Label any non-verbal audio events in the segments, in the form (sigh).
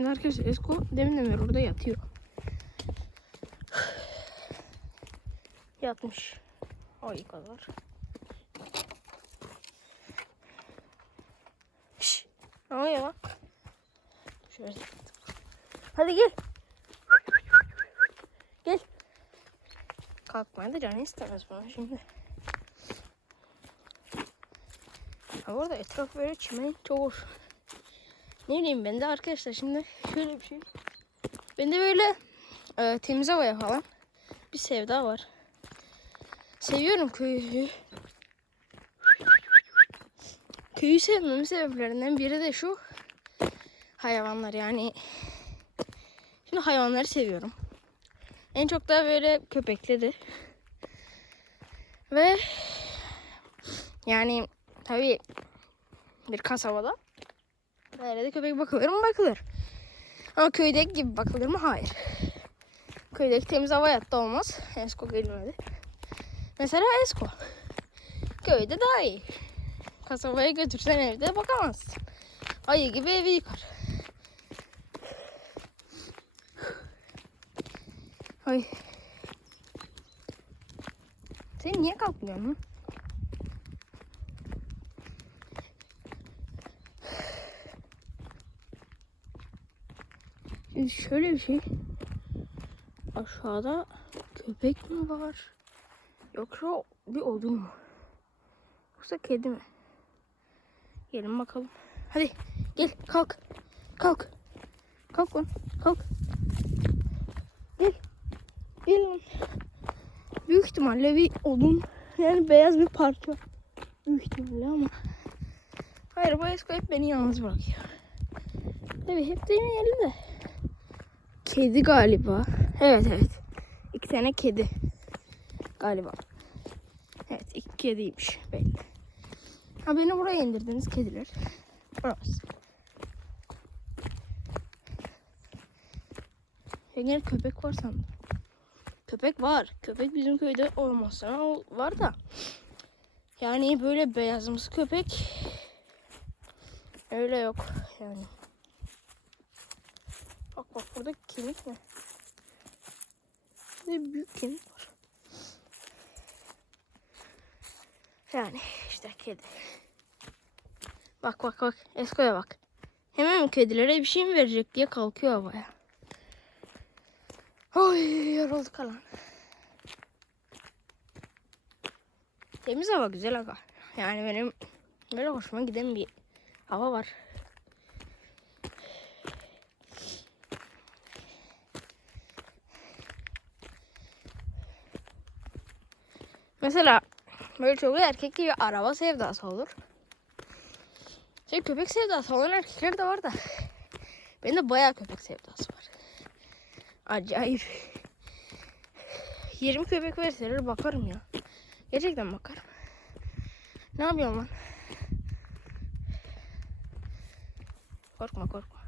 Şimdi arkadaşlar Esko deminden beri orada yatıyor. Yatmış. Ay kadar. Şşş. Ne oluyor? Şöyle. Hadi gel. Gel. Kalkmaya da canı istemez bunu şimdi. Ha bu arada etraf böyle çimen çok hoş. Ne bileyim ben de arkadaşlar şimdi şöyle bir şey. Bende böyle e, temiz havaya falan bir sevda var. Seviyorum köyü. Köyü sevmemin sebeplerinden biri de şu. Hayvanlar yani. Şimdi hayvanları seviyorum. En çok da böyle köpekleri. Ve yani tabii bir kasabada dairede köpek bakılır mı bakılır. Ama köydeki gibi bakılır mı? Hayır. Köydeki temiz hava hayatta olmaz. Esko gelmedi. Mesela Esko. Köyde daha iyi. Kasabaya götürsen evde bakamazsın. Ayı gibi evi yıkar. Ay. Sen niye kalkmıyorsun? Şimdi şöyle bir şey. Aşağıda köpek mi var? Yoksa bir odun mu? Yoksa kedi mi? Gelin bakalım. Hadi gel kalk. Kalk. Kalk lan. Kalk. Gel. Gel lan. Büyük ihtimalle bir odun. Yani beyaz bir parça. Büyük ihtimalle ama. Hayır bu Esko hep beni yalnız bırakıyor. Tabii hep demeyelim de. Kedi galiba. Evet evet. İki tane kedi. Galiba. Evet iki kediymiş belli. Ha beni buraya indirdiniz kediler. Burası. Ya gene köpek var sandım. Köpek var. Köpek bizim köyde olmazsa ol- var da. Yani böyle beyazımsı köpek öyle yok yani. Burada kemik mi? Bir de büyük kemik var. Yani işte kedi. Bak bak bak Esko'ya bak. Hemen kedilere bir şey mi verecek diye kalkıyor havaya. Oy yorulduk lan. Temiz hava güzel hava. Yani benim böyle hoşuma giden bir hava var. Mesela böyle çok erkek gibi araba sevdası olur. Şey köpek sevdası olan erkekler de var da. Benim de bayağı köpek sevdası var. Acayip. 20 köpek verseler bakarım ya. Gerçekten bakarım. Ne yapıyorsun lan? Korkma korkma.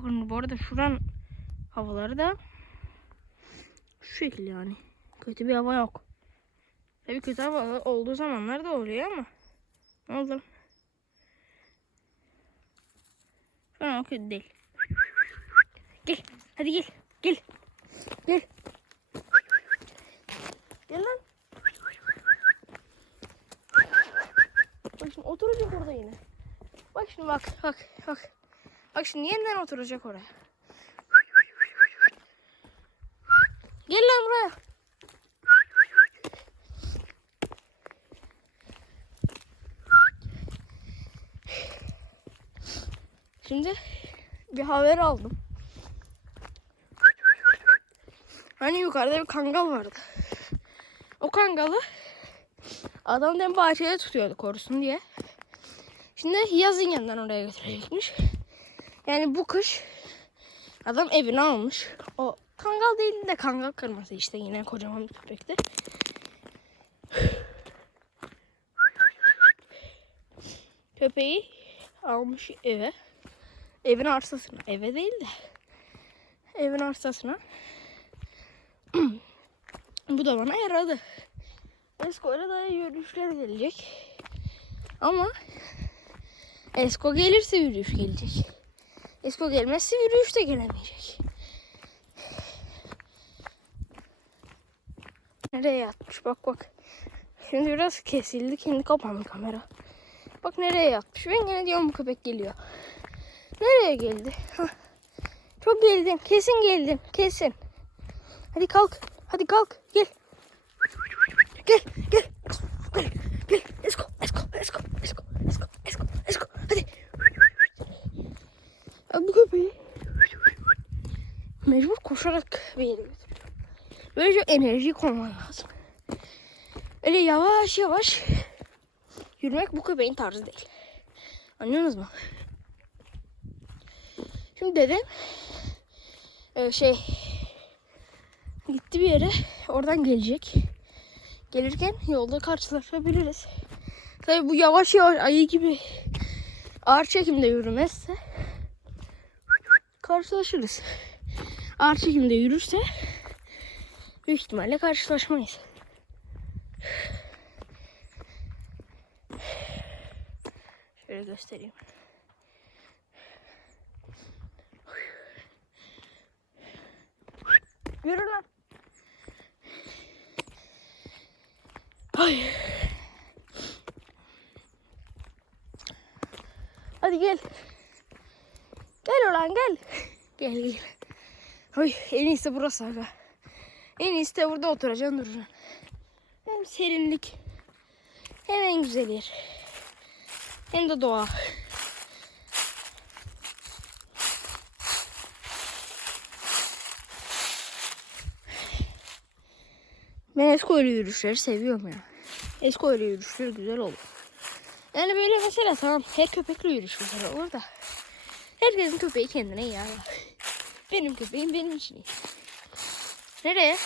Bakın bu arada şuran havaları da şu şekil yani. Kötü bir hava yok. Tabii kötü hava olduğu zamanlar da oluyor ama. Ne oldu? Şu an kötü değil. Gel. Hadi gel. Gel. Gel. Gel lan. Bak şimdi oturacak orada yine. Bak şimdi bak bak bak. Bak şimdi yeniden oturacak oraya. Gel lan buraya. Şimdi bir haber aldım. Hani yukarıda bir kangal vardı. O kangalı adam dem bahçede tutuyordu korusun diye. Şimdi yazın yanından oraya götürecekmiş. Yani bu kış adam evini almış. O kangal değil de kangal kırması işte yine kocaman bir köpekti. Köpeği almış eve. Evin arsasına. Eve değil de. Evin arsasına. (clears throat) Bu da bana yaradı. Esko ile daha yürüyüşler gelecek. Ama Esko gelirse yürüyüş gelecek. Esko gelmezse yürüyüş de gelemeyecek. Nereye yatmış bak bak. Şimdi biraz kesildi kendi kapandı kamera. Bak nereye yatmış. Ben yine diyorum bu köpek geliyor. Nereye geldi? Hah. Çok geldin. Kesin geldin. Kesin. Hadi kalk. Hadi kalk. Gel. Gel. Gel. Gel. Gel. Go. Let's go. Let's go. Let's go. Hadi. Bu köpeği mecbur koşarak bir yere götürüyorum. Enerji koyman lazım. Öyle yavaş yavaş yürümek bu köpeğin tarzı değil. Anlıyorsunuz mu? Şimdi dedem e, şey gitti bir yere oradan gelecek. Gelirken yolda karşılaşabiliriz. Tabii bu yavaş yavaş ayı gibi ağır çekimde yürümezse karşılaşırız. Ağır çekimde yürürse büyük ihtimalle karşılaşmayız. Şöyle göstereyim. Yürü lan. Ay. Hadi gel. Gel gel. Oy en iyisi burası aga. En iyisi de burada oturacaksın duracaksın. Hem serinlik. Hem en güzel yer. Hem de doğa. Ben esko ile yürüyüşleri seviyorum ya. Esko ile yürüyüşler güzel olur. Yani böyle mesela tamam her köpekle yürüyüş güzel olur da. Herkesin köpeği kendine iyi abi. Benim köpeğim benim için iyi. Nereye?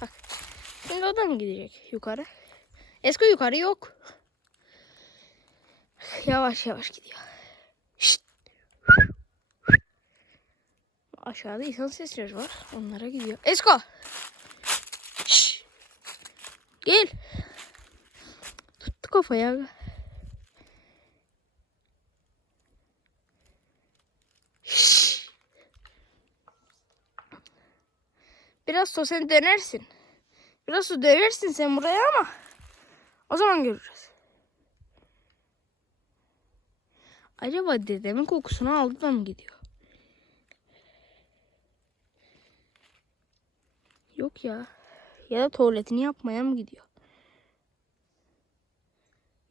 Bak. Şimdi o da mı gidecek yukarı? Esko yukarı yok. Yavaş yavaş gidiyor. Şşt. Aşağıda insan sesleri var. Onlara gidiyor. Esko. Şşt. Gel. Tuttu kafayı Biraz sonra sen dönersin. Biraz sonra dönersin sen buraya ama o zaman görürüz. Acaba dedemin kokusunu aldı da mı gidiyor? Yok ya. Ya da tuvaletini yapmaya mı gidiyor?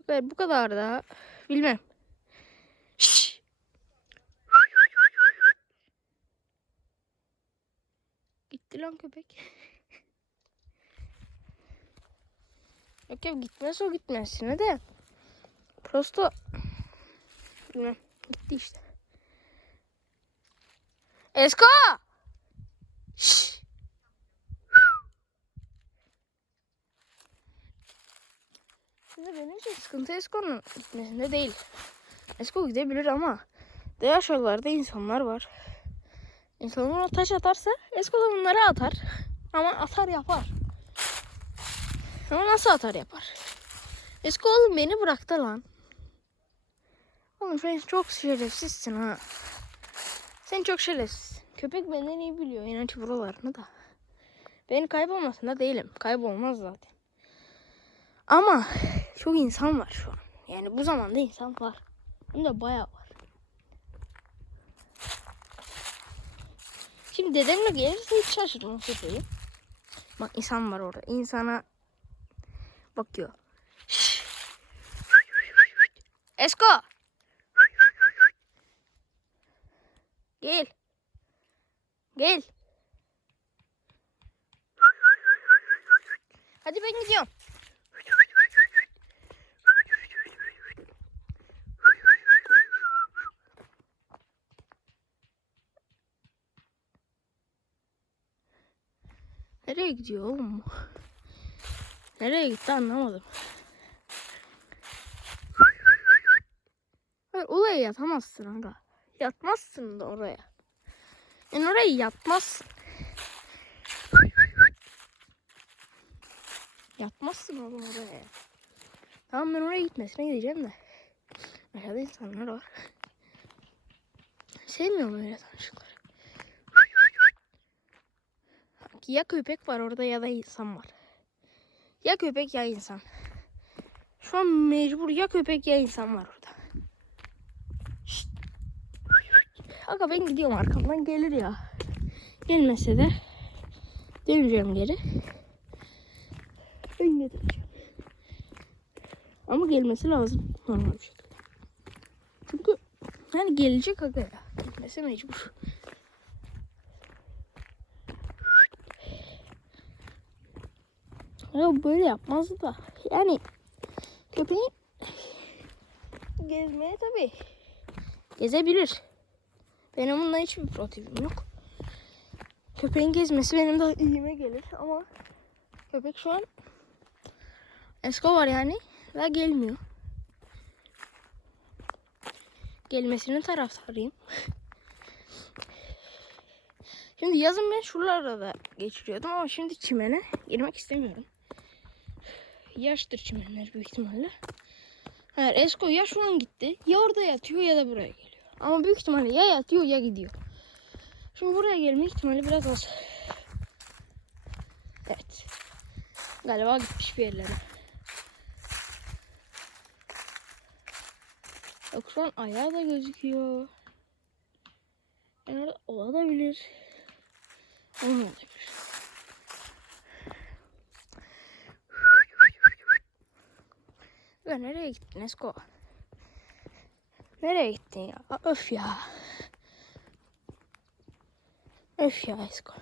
Bu kadar da bilmem. Şşş. Gitti lan köpek. Yok ya gitmez o gitmezsine de. Prosto gitti işte. Esko! Şşş. Şimdi benim için sıkıntı Esko'nun gitmesinde değil. Esko gidebilir ama diğer aşağılarda insanlar var. İnsanlar ona taş atarsa Esko da bunları atar. Ama atar yapar. Ama nasıl atar yapar? Esko oğlum beni bıraktı lan. Oğlum sen çok şerefsizsin ha. Sen çok şerefsizsin. Köpek benden iyi biliyor inanç buralarını da. Ben kaybolmasında değilim. Kaybolmaz zaten. Ama çok insan var şu an. Yani bu zamanda insan var. Hem de bayağı var. Şimdi dedemle gelirse hiç şaşırmam Sofya'yı. Bak insan var orada. İnsana bakıyor. Esko. Gel. Gel. Hadi ben gidiyorum. Nereye gidiyor oğlum? Nereye gitti anlamadım. Hayır oraya yatamazsın aga. Yatmazsın da oraya. Yani oraya yatmazsın. Yatmazsın oğlum oraya. Tamam ben oraya gitmesine gideceğim de. Aşağıda insanlar var. Sevmiyorum öyle tanışıkları. Ya köpek var orada ya da insan var. Ya köpek ya insan. Şu an mecbur ya köpek ya insan var orada. Şşt. Aga ben gidiyorum arkamdan gelir ya. Gelmese de döneceğim geri. Ben getireceğim. Ama gelmesi lazım normal bir şekilde. Çünkü yani gelecek aga ya. Gelmesi mecbur. Ya böyle yapmazdı da. Yani köpeğin gezmeye tabii gezebilir. Benim bundan hiçbir problemim yok. Köpeğin gezmesi benim daha iyime gelir ama köpek şu an Esko var yani ve gelmiyor. Gelmesini taraftarıyım. Şimdi yazın ben şuralarda da geçiriyordum ama şimdi çimene girmek istemiyorum. Yaştır çimenler büyük ihtimalle. Hayır Esko ya şu an gitti ya orada yatıyor ya da buraya geliyor. Ama büyük ihtimalle ya yatıyor ya gidiyor. Şimdi buraya gelme ihtimali biraz az. Evet. Galiba gitmiş bir yerlere. Yok şu an ayağı da gözüküyor. Yani orada olabilir. Olmayabilir. Ya nereye gittin Esko? Nereye gittin ya? Öf ya. Öf ya Esko.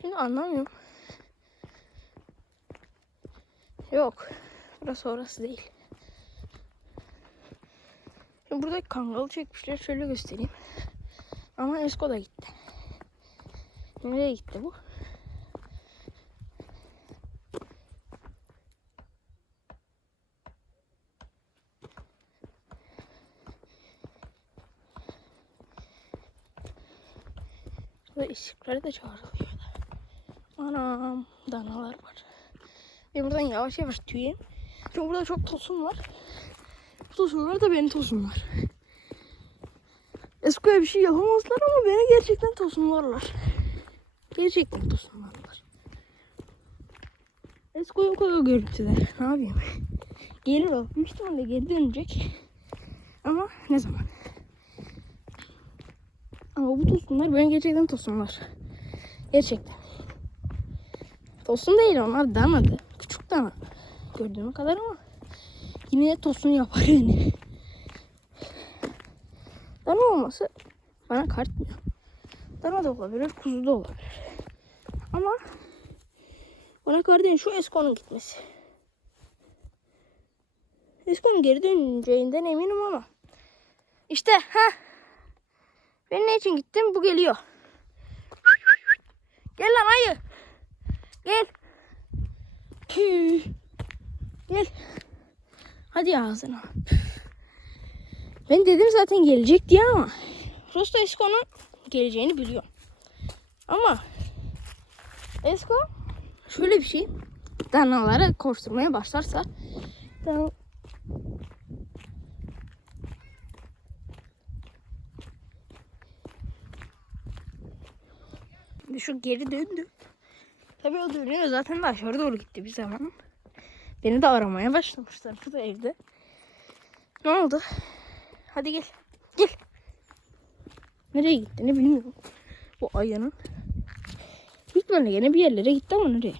Şimdi anlamıyorum. Yok. Burası orası değil. Şimdi burada kangalı çekmişler. Şöyle göstereyim. Ama Esko da gitti. Nereye gitti bu? Ve ışıkları da çağrılıyor. Anam danalar var. Ben buradan yavaş yavaş tüyeyim. Çünkü burada çok tosun var. Bu tosunlar da benim tosumlar. Esko'ya bir şey yapamazlar ama beni gerçekten tosunlarlar. Gerçekten tosunlarlar. Esko'yu o kadar görüntüde. Ne yapayım? Gelir o. Büyük ihtimalle geri dönecek. Ama ne zaman? Ama bu tosunlar beni gerçekten tosunlar. Gerçekten. Tosun değil onlar danadı. Küçük dana. Gördüğüm kadar ama yine de tosun yapar beni. Dana olması bana kartmıyor. Dana da olabilir, kuzu da olabilir. Ama kart değil şu Esko'nun gitmesi. Esko'nun geri döneceğinden eminim ama. İşte ha. Ben ne için gittim? Bu geliyor. Gel lan ayı. Gel. Gel. Hadi ağzına. Ben dedim zaten gelecek diye ama Rosto Esko'nun geleceğini biliyorum. Ama Esko? Şöyle bir şey. Danalara koşturmaya başlarsa. Tamam. Şu geri döndü. Tabii o dönüyor zaten de aşağı doğru gitti bir zaman. Beni de aramaya başlamışlar burada evde. Ne oldu? Hadi gel. Gel. Nereye gitti ne bilmiyorum. Bu ayının. İhtimalle gene bir yerlere gitti ama nereye?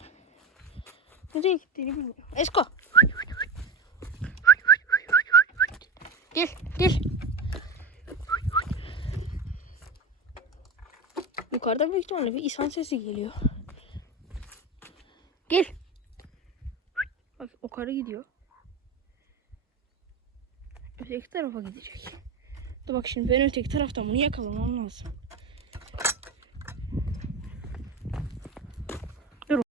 Nereye gittiğini bilmiyorum. Esko. Gel, gel. Yukarıda büyük ihtimalle bir insan sesi geliyor. Gel. Bak yukarı gidiyor. Öteki tarafa gidecek. Dur bak şimdi ben öteki taraftan bunu yakalamam lazım.